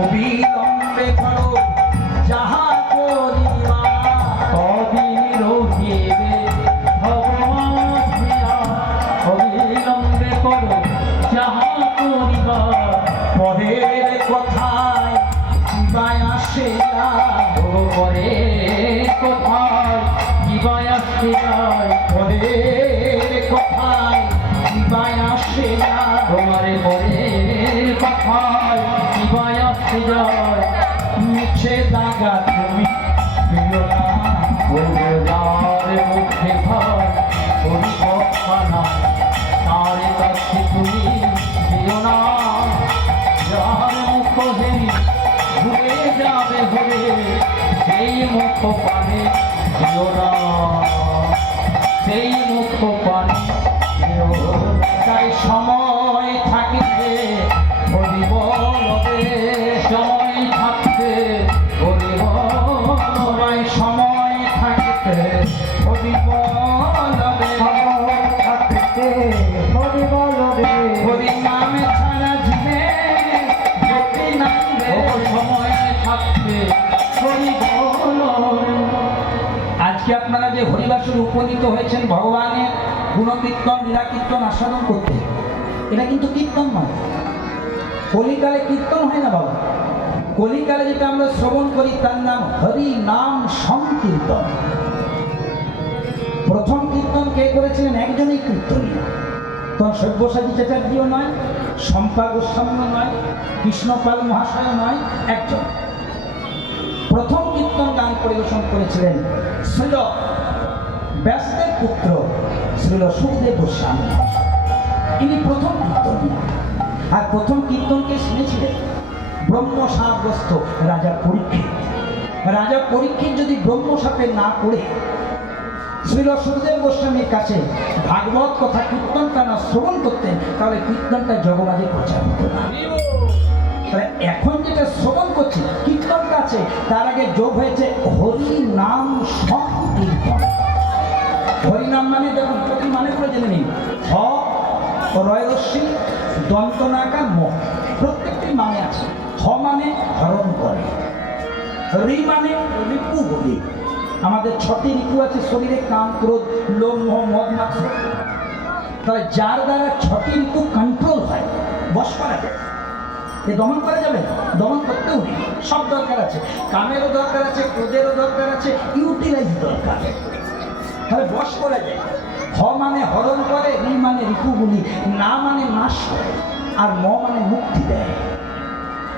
অবিলম্বে করো যাহা করিবা, তবে রহিবে ভগবান অবিলম্বে করো যাহা করিবা, পরের কথায় কিবায় আসে না, পরের কথায় কিবায় আসে যায়, পরের কথায় কিবায় আসে না, তোমার পরের কথায় কিবায় আসে যায়, মিছে দাগা তুমি দিও না, যার মুখে ভাই পরিকল্পনা তার কাছে তুমি দিও না, যার মুখ হেরি ঘুরে যাবে ঘুরে সেই মুখ পানে দিও না, সেই মুখ পানে দিও না। তাই সময় থাকিতে হরি বলবে, সময় থাকতে বলিব সবাই সময় থাকিতে হরি বলবে, সময় থাকতে বলিব হরি নামে ছাড়া জীবে জ্যোতি নামবে, সময় থাকতে বলিব। আজকে আপনারা যে হরিবাসরে উপনীত হয়েছেন ভগবানের গুণকীর্তন লীলা কীর্তন আস্বাদন করতে, এটা কিন্তু কীর্তন নয়। কলিকালে কীর্তন হয় না বাবা, কলিকালে যেটা আমরা শ্রবণ করি তার নাম হরি নাম সংকীর্তন। প্রথম কীর্তন কে করেছিলেন? একজনই কীর্তনী, তখন সব্যসাচী চ্যাটার্জিও নয়, শম্পা গোস্বামীও নয়, কৃষ্ণপাল মহাশয় নয়, একজন। প্রথম কীর্তন গান পরিবেশন করেছিলেন শ্রীল ব্যাসদেব পুত্র শ্রীল সুখদেব গোস্বামী। ইনি প্রথম কীর্তন, আর প্রথম কীর্তনকে শুনেছিলেন ব্রহ্মশাপগ্রস্ত রাজা পরীক্ষিত। রাজা পরীক্ষিত যদি ব্রহ্মশাপে না পড়ে শ্রীল সুখদেব গোস্বামীর কাছে ভাগবত কথা কীর্তনটা না শ্রবণ করতেন, তাহলে কীর্তনটা জগমাঝে প্রচার হতো না। তাহলে এখন যেটা শ্রবণ করছি কীর্তনটা আছে, তার আগে যোগ হয়েছে হরি নাম সংকীর্তন। হরি নাম মানে দেখুন প্রতি মানে করে জেনে নিন, হ রয়রস্যি দন্তনাকার ম, প্রত্যেকটি মানে আছে। হ মানে হরণ করে, রি মানে রিপু বলি। আমাদের 6টি রিপু আছে শরীরে, কাম ক্রোধ লোভ মোহ মদ মাত্র। তাহলে যার দ্বারা 6টি রিপু কন্ট্রোল হয়, বশ করা যায়, এ দমন করা যাবে, দমন করতেও নেই, সব দরকার আছে। কামেরও দরকার আছে, ক্রোধেরও দরকার আছে, ইউটিলাইজ দরকার, তাহলে বশ করা যায়। হ মানে হরণ করে, রি মানে রিপুগুলি, না মানে নাশ করে, আর ম মানে মুক্তি দেয়।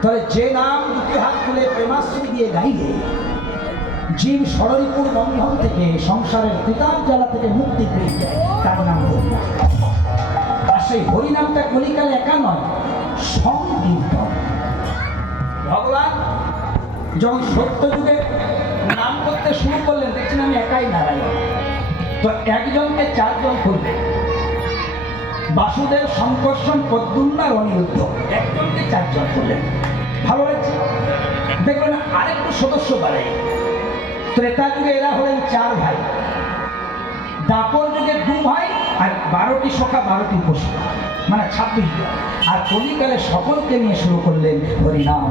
তাহলে যে নাম দুটি হাত খুলে প্রেমাশ্রী দিয়ে গাইলে জীব ষড়রিপুর বন্ধন থেকে, সংসারের পিতার জ্বালা থেকে মুক্তি পেয়ে যায়, তার নাম হরিনাম। আর সেই হরিনামটা কলিকালে একা নয়, সংকীর্তন। ভগবান যখন সত্য যুগে নাম করতে শুরু করলেন, দেখছেন আমি একাই নারায়ণ, তো একজনকে 4 জন করবে, বাসুদেব সংকর্ষণ প্রদ্যুম্ন অনিরুদ্ধ, একজনকে 4 জন করলেন। ভালো লাগছে, দেখবেন আরেকটু সদস্য বাড়াই। ত্রেতা যুগে এরা হলেন 4 ভাই, দাপর যুগে 2 ভাই, আর 12টি সখা 12টি উপসখা, মানে 26 জন। আর কলিকালে সকলকে নিয়ে শুরু করলেন হরিনাম।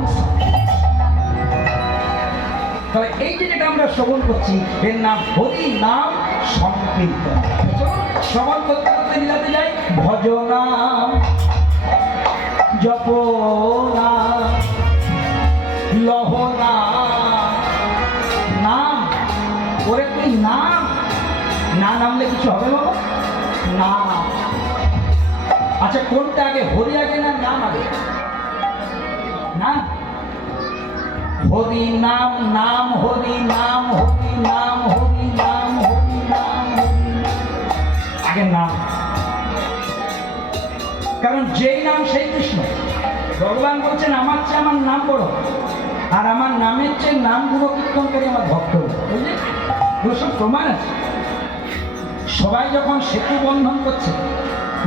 তবে এই যে যেটা আমরা শ্রবণ করছি এর নাম হরি নাম সংকীর্তন। শ্রবণ করতে করতে লীলাতে যাই, ভজনাম জপনা লহনা, নাম ওরে তুই নাম না নামলে কিছু হবে বাবা, নাম। আচ্ছা কোনটা আগে, হরি আগে না নাম আগে? না, হরি নাম, নাম হরি নাম, হরি নাম, হরি নাম, হরি নাম, হরি আগে নাম। কারণ যেই নাম সেই কৃষ্ণ। ভগবান বলছেন আমার চেয়ে আমার নাম বড়, আর আমার নামের চেয়ে নাম গুলো কীর্তনকারী আমার ভক্ত। বুঝলি, এগুলো সব প্রমাণ আছে। সবাই যখন সেতু বন্ধন করছে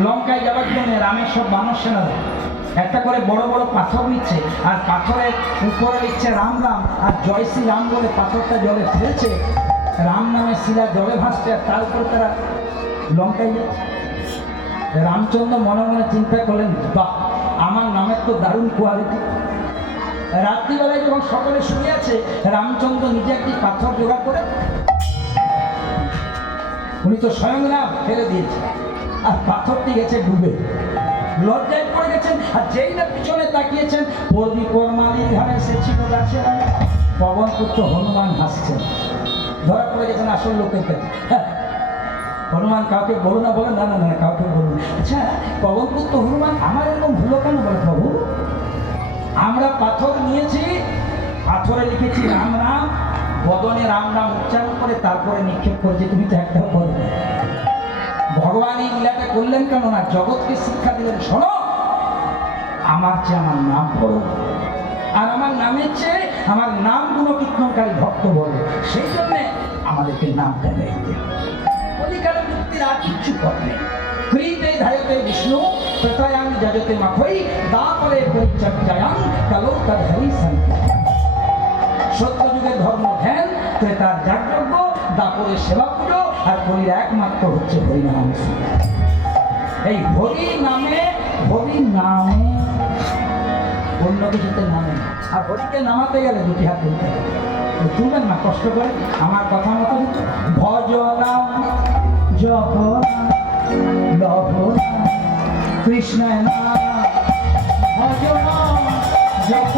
লঙ্কায় যাওয়ার জন্য, রামের সব বানর সেনারা একটা করে বড় বড় পাথর নিচ্ছে, আর পাথরের উপরে লিখছে রাম রাম, আর জয় শ্রী রাম বলে পাথরটা জলে ফেলছে, রাম নামের শিলা জলে ভাসছে, আর তার উপরে তারা লঙ্কায় যাচ্ছে। রামচন্দ্র মনে মনে চিন্তা করলেন, বাহ, আমার নামের তো দারুণ কোয়ালিটি, রাত্রিবেলায় যখন সকলে শুয়ে আছে, রামচন্দ্র নিজে একটি পাথর জোগাড় করে, উনি তো স্বয়ং রাম, ফেলে দিয়েছে, আর পাথরটি গেছে ডুবে, লজ্জায় পড়ে গেছেন। আর যেই না পিছনে তাকিয়েছেন, পর্বি পরমালির ঘরে এসেছিল গাছে, পবনপুত্র হনুমান হাসছেন, ধরা পড়ে গেছেন আসল লোকের কাছে। হনুমান কাউকে বলো না, বলে না না না কাউকে বলুন। আচ্ছা, পবনপুত্র হনুমান আমার এরকম ভুলো কেন? বলে প্রভু, আমরা পাথর নিয়েছি, পাথরে লিখেছি রাম রাম, বদনে রাম নাম উচ্চারণ করে তারপরে নিক্ষেপ করেছি, তুমি তো একটা বলবে। ভগবান এই লীলাটা করলেন কেন না? জগৎকে শিক্ষা দিলেন, শোনো, আমার চেয়ে আমার নাম বড়, আর আমার নামের চেয়ে আমার নাম গুণকীর্তনকারী ভক্ত বড়, সেই জন্যে আমাদেরকে নামটা গাইতে হবে। অধিকার মুক্তির আর কিচ্ছু করবে। ক্রীতে ধায়তে বিষ্ণু প্রতায়াং যজতে মাখই দাপরে পরিচর্যায়াং কালো তার হরি সংকীর্তন। সত্যযুগে ধর্ম ধ্যান, ত্রেতার যাগযজ্ঞ, দাপরে সেবা পুজো, আর হরির একমাত্র হচ্ছে হরিনাম। এই হরি নামে অন্য কিছুতে নামে, আর হরিকে নামাতে গেলে দুটি হাত তুলতে হবে। তুলবেন না কষ্ট করে, আমার কথা মতো ভজনা জপ লভ কৃষ্ণ নাম, ভজনা জপ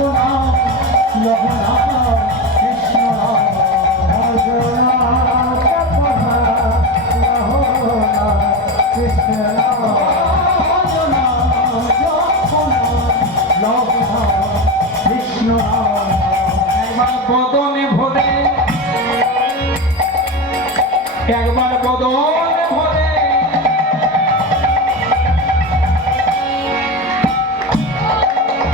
লভ কৃষ্ণ ভজনা জপ কৃষ্ণ ভজনা জপ লভ কৃষ্ণ। একবার বদনে ভরে, একবার বদনে ভরে,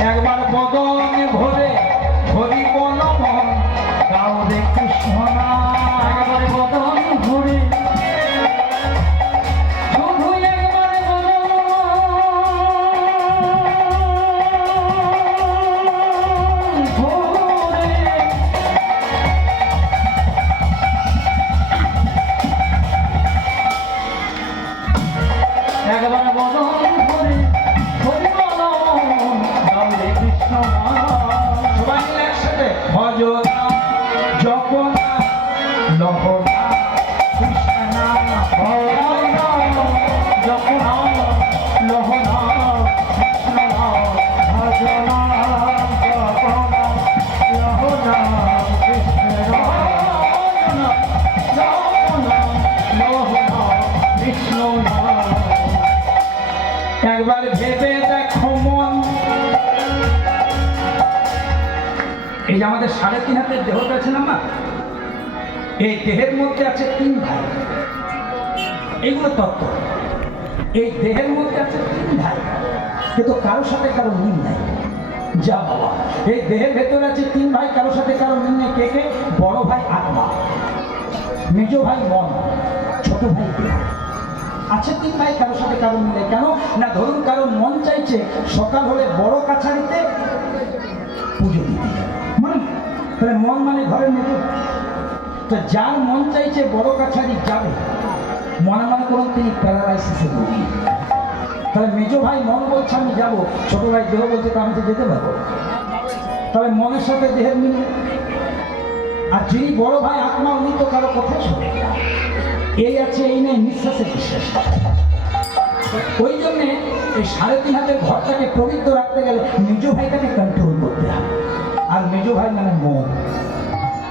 একবার বদনে ভরে হরি বল মন গাও রে কৃষ্ণ নাম। একবার বদন ভরে, শুধু একবার একবার বদন ভরে হরি বল মন গাও রে কৃষ্ণ নাম। সবাই মিলে একসাথে ভজনা জপ লভ কৃষ্ণ নাম, ভজনা জপ লভ কৃষ্ণ নাম, ভজনা জপ লভ কৃষ্ণ নাম, জপ লভ কৃষ্ণ নাম। একবার ভেবে দেখো মন, এই যে আমাদের 3.5 হাতের দেহটা আছে না মা, এই দেহের মধ্যে আছে 3 ভাই, এইগুলো তত্ত্ব। এই দেহের মধ্যে আছে 3 ভাই, কিন্তু কারোর সাথে কারো মিল নাই। যা বাবা, এই দেহের ভেতরে আছে 3 ভাই, কারোর সাথে কারো মিল নেই। কে কে? বড় ভাই আত্মা, মেজ ভাই মন, ছোট ভাই দেহ। আছে 3 ভাই, কারোর সাথে কারো মিলে। কেন না, ধরুন কারো মন চাইছে সকাল হলে বড় কাছারিতে পুজো দিতে, মানে তাহলে মন মানে ঘরের মেজো, তো যার মন চাইছে বড় কাছারি যাবে, মনে মনে করুন তিনি প্যারালাইসিসে ভুগি, তাহলে মেজো ভাই মন বলছে আমি যাবো, ছোট ভাই দেহ বলছে তো আমি তো যেতে পারবো, তবে মনের সাথে দেহের মিলে। আর যিনি বড় ভাই আত্মা, উনি তো কারো কথা শোনে, এই আছে এই নেই, নিঃশ্বাসে বিশ্বাস। ওই জন্যে এই 3.5 হাতের ঘরটাকে পবিত্র রাখতে গেলে মেজ ভাইটাকে কন্ট্রোল করতে হবে। আর মেজ ভাই মানে মন,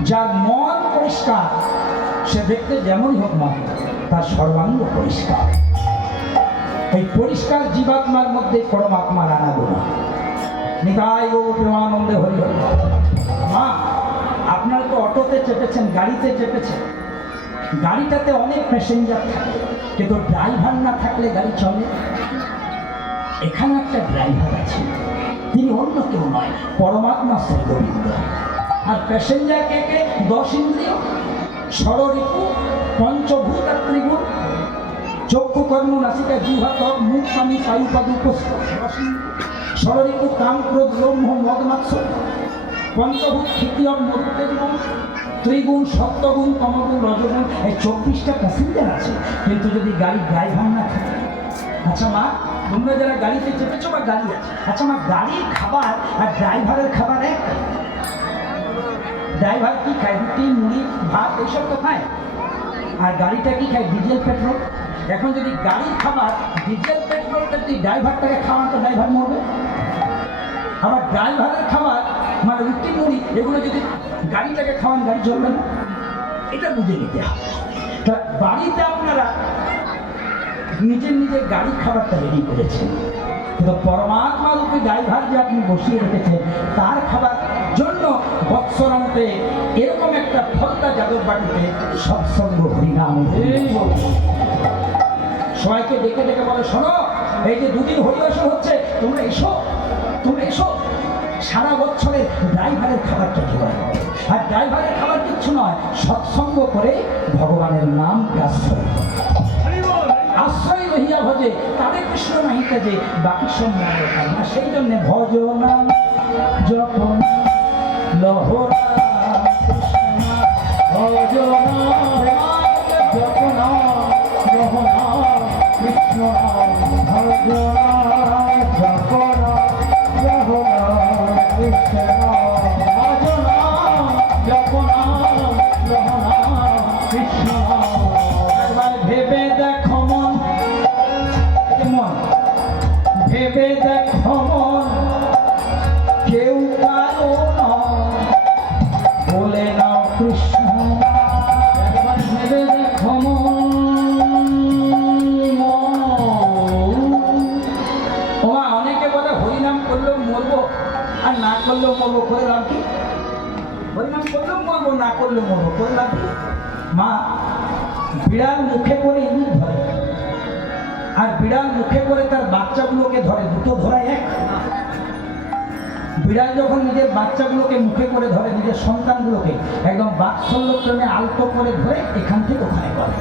যার মন পরিষ্কার, সে দেখতে যেমনই হোক মন, তার সর্বাঙ্গ পরিষ্কার। এই পরিষ্কার জীবাত্মার মধ্যে পরমাত্মার আনাগোনা। নিতাই গো প্রেমানন্দে হরি হরি। মা, আপনারা তো অটোতে চেপেছেন, গাড়িতে চেপেছেন, গাড়িটাতে অনেক প্যাসেঞ্জার থাকে, কিন্তু ড্রাইভার না থাকলে গাড়ি চলে। এখানে একটা ড্রাইভার আছে, তিনি অন্য কেউ নয়, পরমাত্মা শ্রী গোবিন্দ। আর প্যাসেঞ্জার কে কে? 10 ইন্দ্রিয়, ষড়রিপু, পঞ্চভূত ত্রিগুণ, চক্ষু কর্ণ নাসিকা জিহ্বা ত্বক মুখ পানি পায়ু পাদুক। ষড়রিপু কাম ক্রোধ লোভ মোহ মদ মাৎসর্য, পঞ্চভূত তৃতীয় মরুতেজগুণ, ত্রিগুণ সত্যগুণ তমগুণ রজগুণ। এই 24টা প্যাসেঞ্জার আছে, কিন্তু যদি গাড়ির ড্রাইভার না থাকে। আচ্ছা মা, তোমরা যারা গাড়িতে চেপেছো বা গাড়ি আছে, আচ্ছা মা, গাড়ির খাবার আর ড্রাইভারের খাবার এক? ড্রাইভার কি খায়? রুটি, মুড়ি, ভাত এইসব তো খায়। আর গাড়িটা কি খায়? Diesel, petrol. এখন যদি গাড়ির খাবার ডিজেল পেট্রোলটা তুই ড্রাইভারটাকে খাওয়ান তো ড্রাইভার মরবে। আবার ড্রাইভারের খাবার মানে রুটি, মুড়ি এগুলো যদি গাড়িটাকে খাওয়ান, গাড়ি চলবে না। এটা বুঝে নিতে হবে। তা বাড়িতে আপনারা নিজের নিজের গাড়ির খাবারটা রেডি করেছেন, কিন্তু পরমাত্মা রূপে ড্রাইভার যে আপনি বসিয়ে রেখেছেন তার খাবার জন্য বৎসরান্তে এরকম একটা ফলতা যাদব বাড়িতে সৎসঙ্গ হরিনাম। সবাইকে ডেকে ডেকে বলে, শোনো, এই যে দুদিন হরিবাসর হচ্ছে, তোমরা এসো, তোমরা এসো। সারা বছরের ড্রাইভারের খাবারটা জোগাড় করো। আর ড্রাইভারের খাবার কিচ্ছু নয়, সৎসঙ্গ করে ভগবানের নাম আশ্রয় আশ্রয় রহিয়া ভজে তাদের কৃষ্ণ নাহিতে যে বাকি সব মনে হয় না। সেই জন্যে ভজনা যখন লহরা কৃষ্ণ ভজনা যখন লহরা কৃষ্ণ ভজনা যখন লহরা কৃষ্ণ। একবার ভেবে দেখো মন, মন ভেবে দেখো মন, কেউ কারো নয়, বলে নাও কৃষ্ণ। একবার ভেবে দেখো ওমা, অনেকে বলে হরিনাম করলেও মরবো আর না করলেও মরবো, করে লাভ কি? হরিনাম করলেও মরবো, না করলেও মরবো, করে লাভ কি? মা, বিড়াল মুখে করে ইঁদুর ধরে, আর বিড়াল মুখে করে তার বাচ্চাগুলোকে ধরে, দুটো ধরায় এক? বিড়াল যখন নিজের বাচ্চাগুলোকে মুখে করে ধরে, নিজের সন্তানগুলোকে একদম বাৎসল্যক্রমে আলতো করে ধরে এখান থেকে ওখানে করে,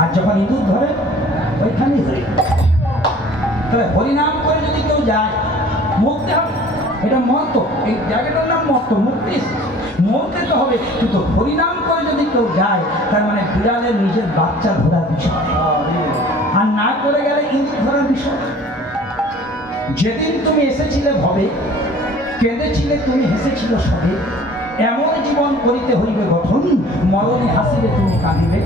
আর যখন ইঁদুর ধরে ওইখানেই ধরে। তাহলে হরিনাম করে যদি কেউ যায়, মরতে হবে। এটা মর্ত, এই জায়গাটার নাম মর্ত, মুক্তি। মরতে তো হবে, কিন্তু হরিনাম করে যদি কেউ যায় তার মানে বিড়ালের নিজের বাচ্চা ধরার বিষয়, আর না করে গেলে ইঁদুর ধরার বিষয়। যেদিন তুমি এসেছিলে ভবে, কেঁদেছিলে তুমি, হেসেছিল সবে, এমন জীবন করিতে হইবে গঠন, মরণে হাসিলে তুমি কাঁদিবে।